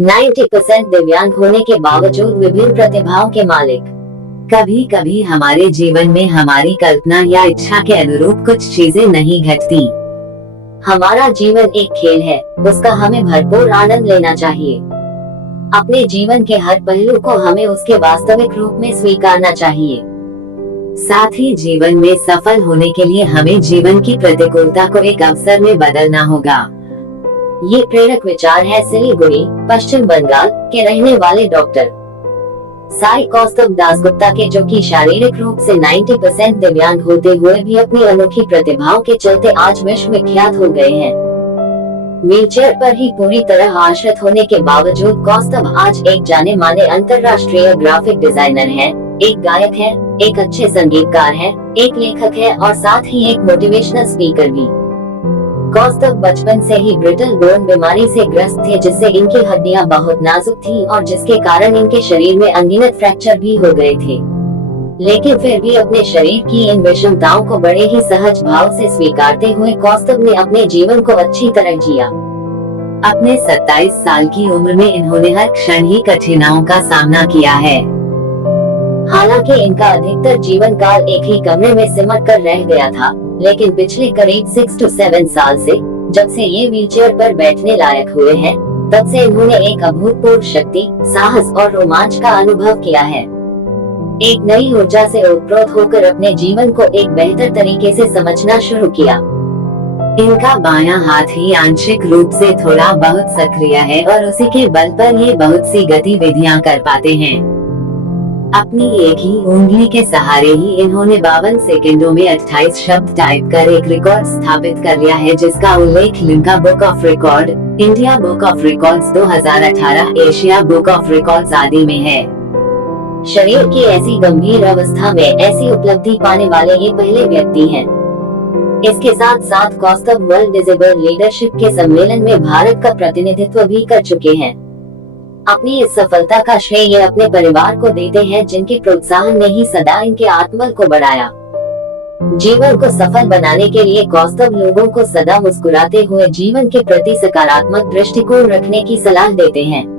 90% दिव्यांग होने के बावजूद विभिन्न प्रतिभाओं के मालिक। कभी कभी हमारे जीवन में हमारी कल्पना या इच्छा के अनुरूप कुछ चीजें नहीं घटती। हमारा जीवन एक खेल है, उसका हमें भरपूर आनंद लेना चाहिए। अपने जीवन के हर पहलू को हमें उसके वास्तविक रूप में स्वीकारना चाहिए। साथ ही जीवन में सफल होने के लिए हमें जीवन की प्रतिकूलता को एक अवसर में बदलना होगा। ये प्रेरक विचार है सिलीगुड़ी, पश्चिम बंगाल के रहने वाले डॉक्टर साई कौस्तुभ दासगुप्ता के, जो कि शारीरिक रूप से 90% दिव्यांग होते हुए भी अपनी अनोखी प्रतिभाओं के चलते आज विश्व विख्यात हो गए हैं। व्हीलचेयर पर ही पूरी तरह आश्रित होने के बावजूद कौस्तुभ आज एक जाने माने अंतर्राष्ट्रीय ग्राफिक डिजाइनर हैं, एक गायक है, एक अच्छे संगीतकार है, एक लेखक है और साथ ही एक मोटिवेशनल स्पीकर भी। कौस्तुभ बचपन से ही ब्रिटल बोन बीमारी से ग्रस्त थे, जिससे इनकी हड्डियां बहुत नाजुक थी और जिसके कारण इनके शरीर में अनगिनत फ्रैक्चर भी हो गए थे। लेकिन फिर भी अपने शरीर की इन विषमताओं को बड़े ही सहज भाव से स्वीकारते हुए कौस्तुभ ने अपने जीवन को अच्छी तरह जिया। अपने 27 साल की उम्र में इन्होंने हर क्षण ही कठिनाइयों का सामना किया है। हालांकि इनका अधिकतर जीवन काल एक ही कमरे में सिमट कर रह गया था, लेकिन पिछले करीब 6 से 7 साल से, जब से ये व्हीलचेयर पर बैठने लायक हुए हैं, तब से इन्होंने एक अभूतपूर्व शक्ति, साहस और रोमांच का अनुभव किया है। एक नई ऊर्जा से ओतप्रोत होकर अपने जीवन को एक बेहतर तरीके से समझना शुरू किया। इनका बायां हाथ ही आंशिक रूप से थोड़ा बहुत सक्रिय है और उसी के बल पर ये बहुत सी गतिविधियां कर पाते हैं। अपनी एक ही उंगली के सहारे ही इन्होंने 52 सेकंडों में 28 शब्द टाइप कर एक रिकॉर्ड स्थापित कर लिया है, जिसका उल्लेख Limca book of record, India book of records 2018, Asia book of records आदि में है। शरीर की ऐसी गंभीर अवस्था में ऐसी उपलब्धि पाने वाले ये पहले व्यक्ति हैं। इसके साथ साथ कौस्तुभ वर्ल्ड डिसेबल लीडरशिप के सम्मेलन में भारत का प्रतिनिधित्व भी कर चुके हैं। अपनी इस सफलता का श्रेय ये अपने परिवार को देते हैं, जिनके प्रोत्साहन ने ही सदा इनके आत्मबल को बढ़ाया। जीवन को सफल बनाने के लिए कौस्तुभ लोगों को सदा मुस्कुराते हुए जीवन के प्रति सकारात्मक दृष्टिकोण रखने की सलाह देते हैं।